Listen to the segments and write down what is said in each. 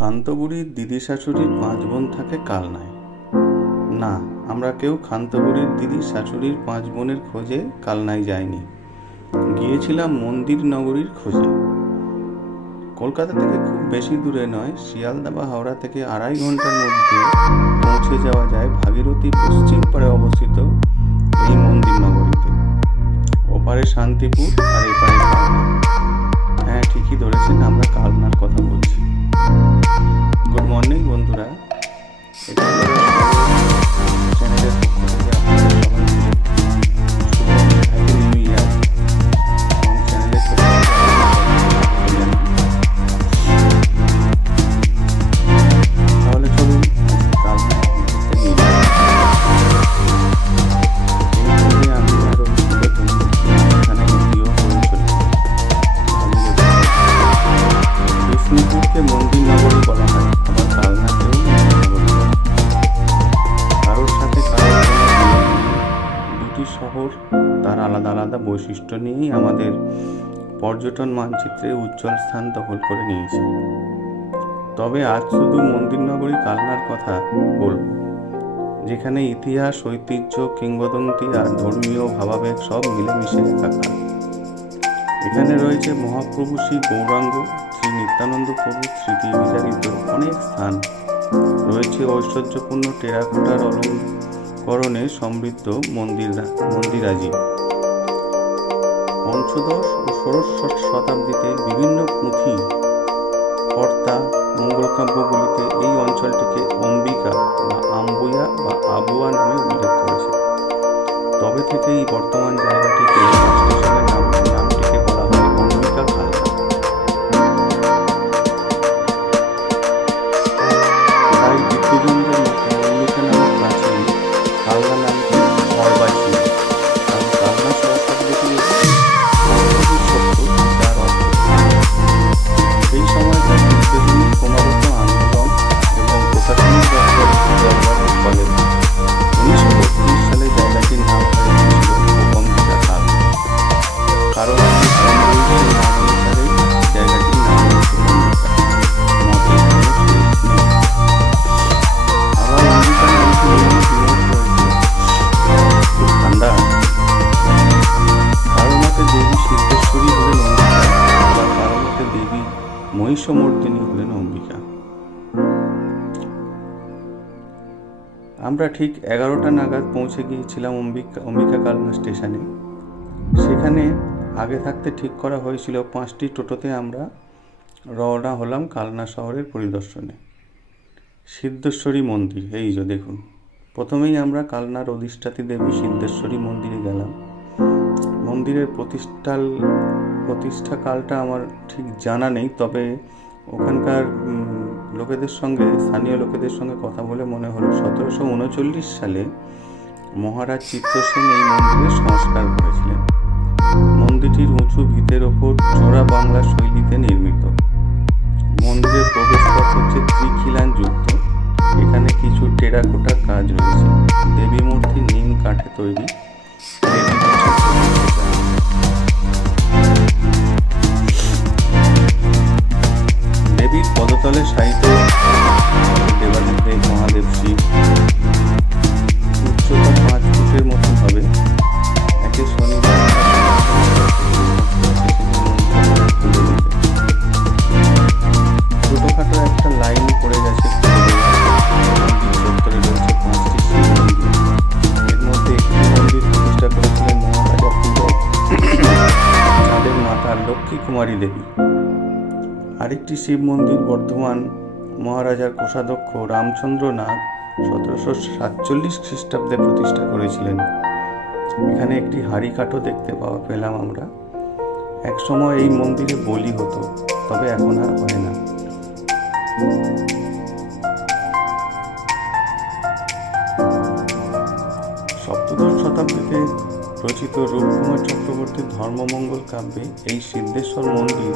খান্তবুড়ির দিদি শাশুড়ির 5 বোন থাকে কালনায়। না, আমরা কেউ খান্তবুড়ির দিদি শাশুড়ির 5 বোনের খোঁজে কালনায় যাইনি। গিয়েছিলাম মন্দির নগরীর খোঁজে। কলকাতা থেকে খুব বেশি দূরে নয়, শিয়ালদা বা হাওড়া থেকে 2.5 ঘন্টার মধ্যে পৌঁছে যাওয়া যায় ভাগীরথী পশ্চিম পাড়ে অবস্থিত এই মন্দির নগরীতে। ওপারে শান্তিপুর আর এপারে কালনা। হ্যাঁ, ঠিকই ধরেছেন, আমরা কালনার কথা বলছি। গুড মর্নিং বন্ধুরা, এটা চ্যানেলের পক্ষ থেকে আপনাদের সবাইকে হ্যাপি নিউ ইয়ার। এবং চ্যানেলের পক্ষ তাহলে চলুন কালনা আমি আরো এখানে ভিডিও করে চলেছি। বিষ্ণুপুরকে মন্দির নগরী বলা হয়, আবার কালনাকেও নগরী বলা হয়। কারোর সাথে কারোর দুটি শহর তার আলাদা আলাদা বৈশিষ্ট্য নিয়েই আমাদের পর্যটন মানচিত্রে উজ্জ্বল স্থান দখল করে নিয়েছে। তবে আজ শুধু মন্দির নগরী কালনার কথা বলব, যেখানে ইতিহাস, ঐতিহ্য, কিংবদন্তি আর ধর্মীয় ভাবাবেগ সব মিলেমিশে একাকার। এখানে রয়েছে মহাপ্রভু শ্রী গৌরাঙ্গ, শ্রী নিত্যানন্দ প্রভুর স্মৃতি বিজড়িত অনেক স্থান। রয়েছে ঐশ্বর্যপূর্ণ টেরাকোটার অলঙ্করণে সমৃদ্ধ মন্দিরাজি। পঞ্চদশ ও ষোড়শ শতাব্দীতে বিভিন্ন পুঁথি কর্তা মঙ্গলকাব্যগুলিতে এই অঞ্চলটিকে অম্বিকা বা আম্বুয়া বা আবুয়া নামে উল্লেখ করেছে। তবে থেকেই বর্তমান জায়গাটিকে নামটিকে বলা হয় অম্বিকা কালনা। তাই বিদ্যুজনদের মধ্যে অম্বিকা নামে প্রাচীন, কালনা নামটি অর্বাচীন। কারণ কালনা শব্দটি যার অর্থ সেই সময়কার বিদ্যুজনের ক্রমাগত আন্দোলন এবং প্রশাসনিক দরবারের ফলে 1932 সালে জায়গাটির নাম হয়েছিল অম্বিকা কালনা। কারণ অনুসারে জায়গাটির নাম হয়েছিল অম্বিকা। আবার অম্বিকা নামটি খুব ঠান্ডা। কারোর মতে দেবী সিদ্ধেশ্বরী হলেন অম্বিকা, আবার কারোর মতে দেবী মহিষমর্দিনী হলেন অম্বিকা। আমরা ঠিক 11টা নাগাদ পৌঁছে গিয়েছিলাম অম্বিকা কালনা স্টেশনে। সেখানে আগে থাকতে ঠিক করা হয়েছিল 5টি টোটোতে আমরা রওনা হলাম কালনা শহরের পরিদর্শনে। সিদ্ধেশ্বরী মন্দির, এই যে দেখুন। প্রথমেই আমরা কালনার অধিষ্ঠাত্রী দেবী সিদ্ধেশ্বরী মন্দিরে গেলাম। মন্দিরের প্রতিষ্ঠাকালটা আমার ঠিক জানা নেই, তবে ওখানকার স্থানীয় লোকেদের সঙ্গে কথা বলে মনে হলো 1739 সালে মহারাজ চিত্রসেন এই মন্দিরের সংস্কার করেছিলেন। মন্দিরটির উঁচু ভিতের ওপর চোরা বাংলা শৈলীতে নির্মিত। মন্দিরের প্রবেশপথ হচ্ছে ত্রিখিলান যুক্ত। এখানে কিছু টেরাকোটা কাজ রয়েছে। দেবী মূর্তি নিম কাঠে তৈরি। দেবীর পদতলে শায়িত দেবাদেব মহাদেব শিব। উচ্চতা 5 ফুটের মতন হবে। একে শনিবার ছোটখাটো একটা লাইন পড়ে গেছে। চত্বরে রয়েছে 5টি শিব মন্দির। এর মধ্যে একটি মন্দির প্রতিষ্ঠা করেছিলেন মহারাজা পূজক, যাদের মাতা লক্ষ্মী কুমারী দেবী। আরেকটি শিব মন্দির বর্ধমান মহারাজার কোষাধ্যক্ষ রামচন্দ্র নাগ 1747 খ্রিস্টাব্দে প্রতিষ্ঠা করেছিলেন। এখানে একটি হাড়ি কাঠও দেখতে পেলাম আমরা। এক সময় এই মন্দিরে বলি হতো, তবে এখন আর হয় না। সপ্তদশ শতাব্দীতে রচিত রূপকুমার চক্রবর্তীর ধর্মমঙ্গল কাব্যে এই সিদ্ধেশ্বর মন্দির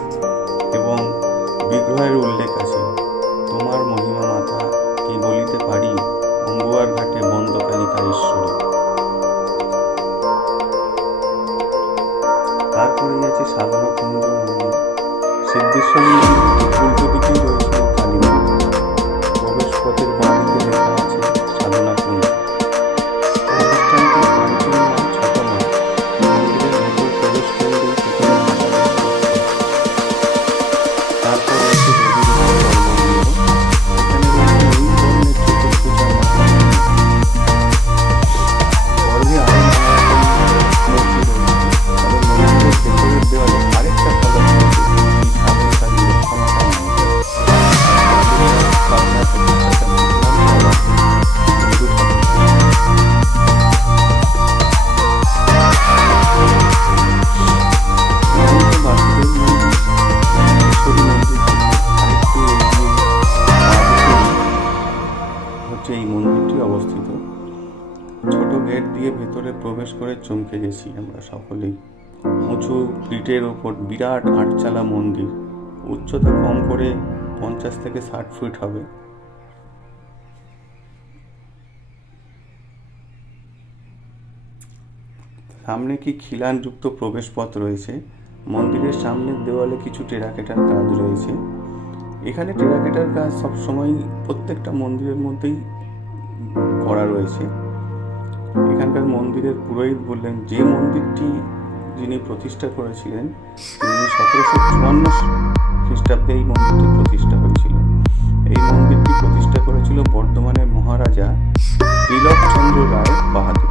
এবং বিগ্রহের উল্লেখ আছে। তোমার মহিমা মাতা কি বলিতে পারি, অম্বুয়ার ঘাটে বন্দকালিকা ঈশ্বরী। তারপরে আছে সাধনা কুঞ্জ মন্দির। সিদ্ধেশ্বরী মন্দির উল্টো দিকেই রয়েছে কালী মন্দির। প্রাচুর্যে এই মন্দিরটি অবস্থিত। ছোট গেট দিয়ে ভেতরে প্রবেশ করে চমকে গেছি আমরা সকলেই। উঁচু পিঠের ওপর বিরাট আটচালা মন্দির, উচ্চতা কম করে 50 থেকে 60 ফিট হবে। সামনে কি খিলানযুক্ত প্রবেশপথ রয়েছে। মন্দিরের সামনের দেওয়ালে কিছু টেরাকোটার কাজ রয়েছে। এখানে টেরাকোটার কাজ সবসময় প্রত্যেকটা মন্দিরের মধ্যেই করা রয়েছে। এখানকার মন্দিরের পুরোহিত বললেন যে মন্দিরটি যিনি প্রতিষ্ঠা করেছিলেন তিনি 1754 খ্রিস্টাব্দে এই মন্দিরটি প্রতিষ্ঠা হয়েছিল। এই মন্দিরটি প্রতিষ্ঠা করেছিল বর্ধমানের মহারাজা তিলকচন্দ্র রায় বাহাদুর।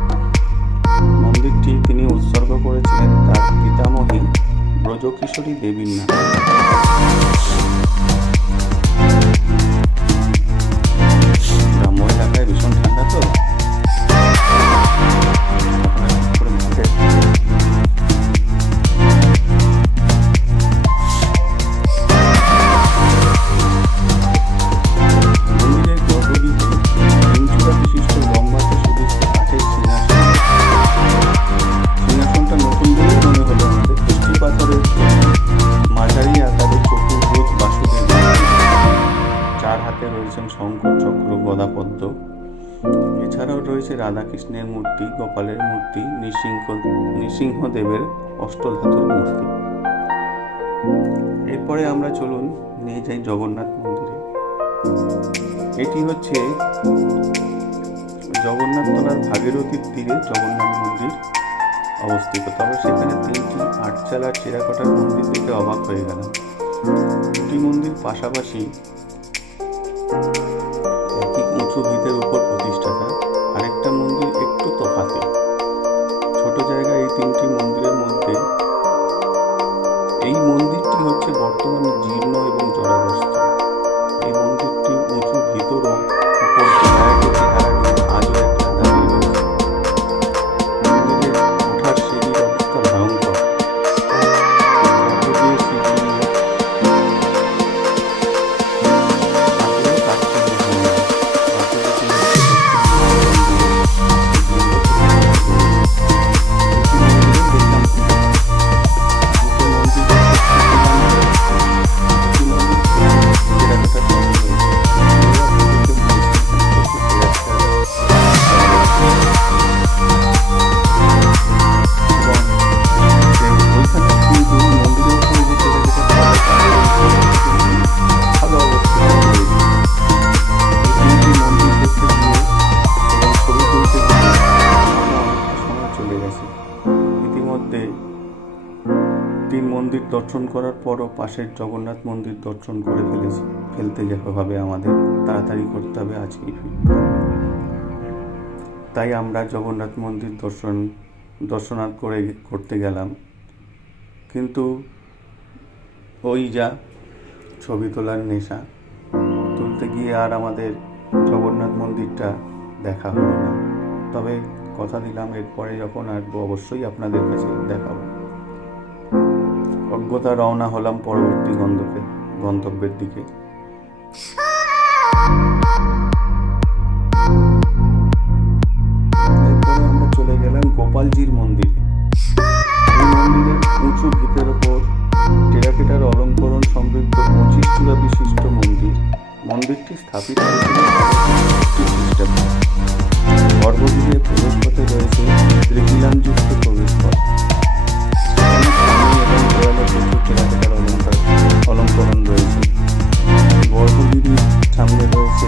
মন্দিরটি তিনি উৎসর্গ করেছিলেন তার পিতামহী ব্রজকিশোরী দেবীর নামে। গ্রাম্য এলাকায় ভীষণ ঠান্ডা তো শঙ্কর চক্র গদাপদ্ম। এছাড়াও রয়েছে রাধাকৃষ্ণের মূর্তি, গোপালের মূর্তি, নৃসিংহদেবের অষ্টধাতুর মূর্তি। এরপরে আমরা চলুন নিয়ে যাই জগন্নাথ মন্দিরে। এটি হচ্ছে জগন্নাথ তলার ভাগীরথীর তীরে জগন্নাথ মন্দির অবস্থিত। তবে সেখানে 3টি আটচালার টেরাকোটার মন্দির দেখে অবাক হয়ে গেলাম। দুটি মন্দির পাশাপাশি একটি উঁচু ভিতের উপর প্রতিষ্ঠাতা, আরেকটা মন্দির একটু তফাতে। ছোট জায়গা এই 3টি মন্দিরের মধ্যে এই মন্দিরটি হচ্ছে বর্তমানে জীর্ণ এবং জরাগ্রস্ত। এই মন্দিরটি উঁচু ভিতরও উপর আজও একটা দাঁড়িয়ে রয়েছে। মন্দিরের ওঠার সিঁড়ির অবস্থা ভয়ঙ্কর। ইতিমধ্যে 3 মন্দির দর্শন করার পরও পাশের জগন্নাথ মন্দির দর্শন করে ফেলতে হবে আমাদের। তাড়াতাড়ি করতে হবে, আজকেই ফিরতে হবে। তাই আমরা জগন্নাথ মন্দির দর্শনার্থ করতে গেলাম। কিন্তু ওই যা ছবি তোলার নেশা, তুলতে গিয়ে আর আমাদের জগন্নাথ মন্দিরটা দেখা হলো না। তবে কথা দিলাম এরপরে যখন আসবো অবশ্যই আপনাদের কাছে দেখাবো। অজ্ঞতা রওনা হলাম পরবর্তী গন্তব্যের দিকে। এরপরে আমরা চলে গেলাম গোপালজির মন্দিরে। এই মন্দিরের উঁচু ভিতের ওপর টেরাকোটার অলঙ্করণ সমৃদ্ধ 25 চূড়া বিশিষ্ট মন্দির। মন্দিরটি স্থাপিত হয়েছিল খ্রিস্টাব্দে। গর্ভগৃহে প্রবেশপথে রয়েছে ত্রিখিলানযুক্ত প্রবেশপথ। এবং দেওয়ালে প্রচুর টেরাকোটার অলঙ্করণ রয়েছে। গর্ভগৃহের সামনে রয়েছে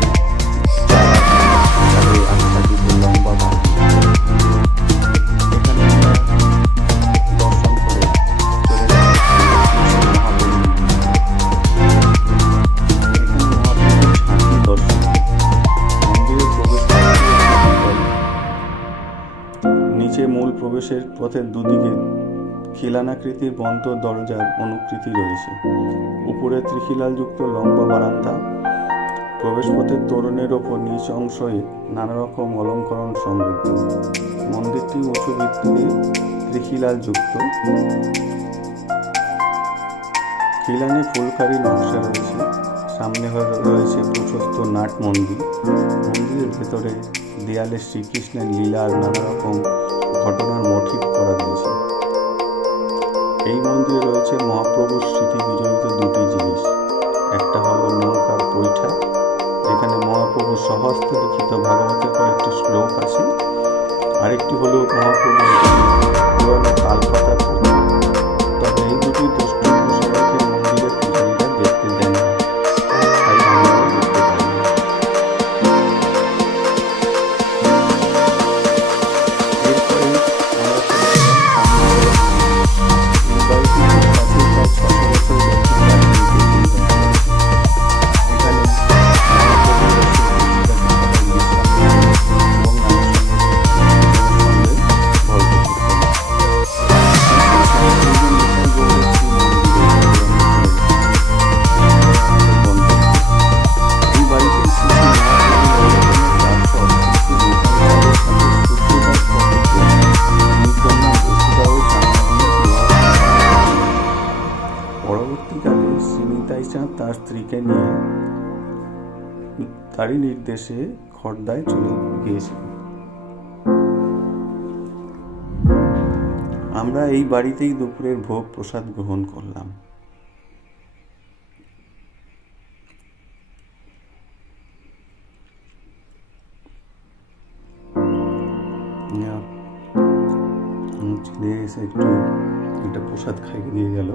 লম্বা বাড়ি। এখানে আমরা দর্শন করে চলে যাই মহাপ্রভু। এখানে মহাপ্রভুর শান্তি দর্শন। মন্দিরের প্রবেশ নিচে মূল প্রবেশের পথের দুদিকে খিলানাকৃতির বন্ধ দরজার অনুকৃতি রয়েছে। উপরে ত্রিখিলালযুক্ত লম্বা বারান্দা। প্রবেশপথের তোরণের ওপর নিচ অংশে নানা রকম অলঙ্করণ সমৃদ্ধ। মন্দিরটি উঁচু ভিত্তিতে ত্রিখিলালযুক্ত। খিলানে ফুলকারী নকশা রয়েছে। সামনে রয়েছে প্রশস্ত নাট মন্দির। মন্দিরের ভেতরে দেয়ালে শ্রীকৃষ্ণের লীলা আর নানা রকম ঘটনার মোটিভ করা রয়েছে। এই মন্দিরে রয়েছে মহাপ্রভুর স্মৃতি বিজড়িত দুটি জিনিস। একটা হলো নৌকার পৈঠা, যেখানে মহাপ্রভুর স্বহস্তে লিখিত ভাগবতের কয়েকটি শ্লোক আছে। আরেকটি হলো মহাপ্রভুর পুরানো তালপাতার পুঁথি। তবে এই দুটি দ্রষ্টব্য সবাইকে মন্দিরের পূজারীরা দেখতে দেন না, তাই আমরা দেখতে পাই না। এরপরে পরবর্তীকালে শ্রী নিতাই চাঁদ তার স্ত্রীকে নিয়ে তারই নির্দেশে খড়দায় চলে গিয়েছিলেন। আমরা এই বাড়িতেই দুপুরের ভোগ প্রসাদ গ্রহণ করলাম। একটু একটা প্রসাদ খাইয়ে দিয়ে গেল।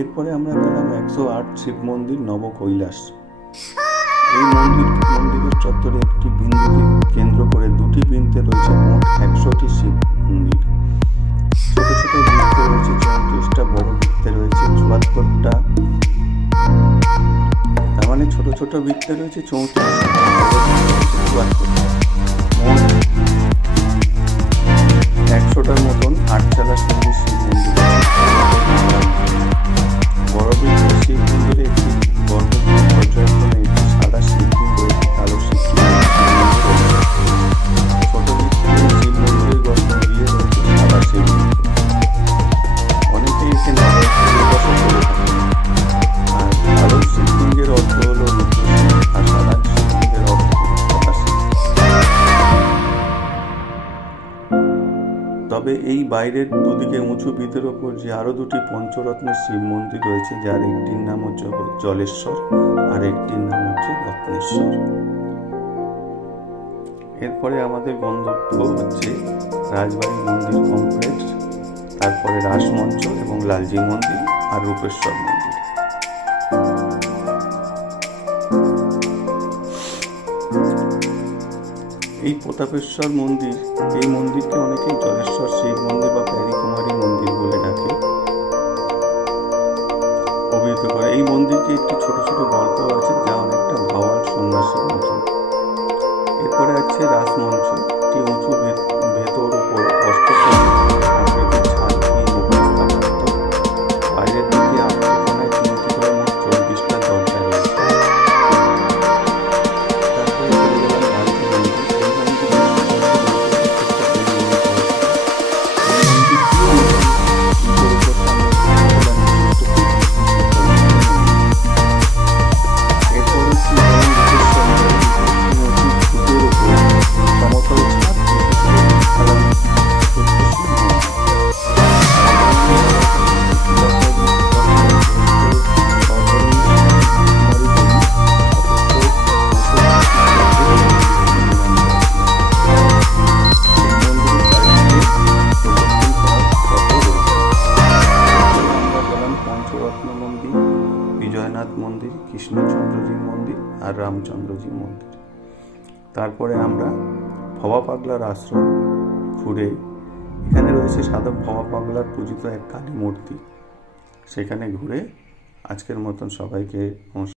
এরপরে আমরা গেলাম 108 শিব মন্দির নবকৈলাস। এই মন্দিরের চত্বরে একটি বিন্দুকে কেন্দ্র করে দুটি বৃন্তে রয়েছে মোট 100টি শিব মন্দির। ছোট ছোট বৃত্তে রয়েছে 34টা, বড় বৃত্তে রয়েছে 74টা। তার মানে ছোট ছোট বৃত্তে রয়েছে 34টা, মোট 100টার মতন আটচালা সুন্দর শিব মন্দির। বড় বৃত্তের শিব মন্দিরে একটি গর্ভগৃহ পর্যায়ক্রমে একটি সাদা শিবলিঙ্গ, একটি কালো শিবলিঙ্গ। ছোট বৃত্তের শিব মন্দিরের গর্ভগৃহে রয়েছে সাদা শিবলিঙ্গ। অনেকেই একে নবগ্রহ বলে থাকে। আর কালো শিবলিঙ্গের অর্থ হলো রুদ্রশিব, আর সাদা শিবলিঙ্গের অর্থ হলো সদাশিব। তবে এই বাইরের দুদিকে উঁচু ভিতের ওপর যে আরো দুটি পঞ্চরত্নের শিব মন্দির রয়েছে, যার একটির নাম হচ্ছে জলেশ্বর আর একটির নাম হচ্ছে রত্নেশ্বর। এরপরে আমাদের গন্তব্য হচ্ছে রাজবাড়ি মন্দির কমপ্লেক্স, তারপরে রাসমঞ্চ এবং লালজি মন্দির আর রূপেশ্বর মন্দির। এই প্রতাপেশ্বর মন্দির, এই মন্দিরকে অনেকেই জলেশ্বর শিব মন্দির বা প্যারিকুমারী মন্দির বলে ডাকে, অভিহিত করে। এই মন্দিরকে একটি ছোট ছোট গল্প আছে, যা অনেকটা ভাওয়াল সন্ন্যাসীর মতো। এরপরে আছে রাসমঞ্চ, একটি উঁচু ভেতর উপর বাইরের দিকে 8 3টি করে মোট 24টা দরজা রয়েছে। তারপরে চলে গেলাম লালজি মন্দির। বিজয়নাথ মন্দির, কৃষ্ণচন্দ্রজির মন্দির আর রামচন্দ্রজির মন্দির। তারপরে আমরা ভবা পাগলার আশ্রম ঘুরে, এখানে রয়েছে সাধক ভবা পাগলার পূজিত এক কালী মূর্তি, সেখানে ঘুরে আজকের মতন সবাইকে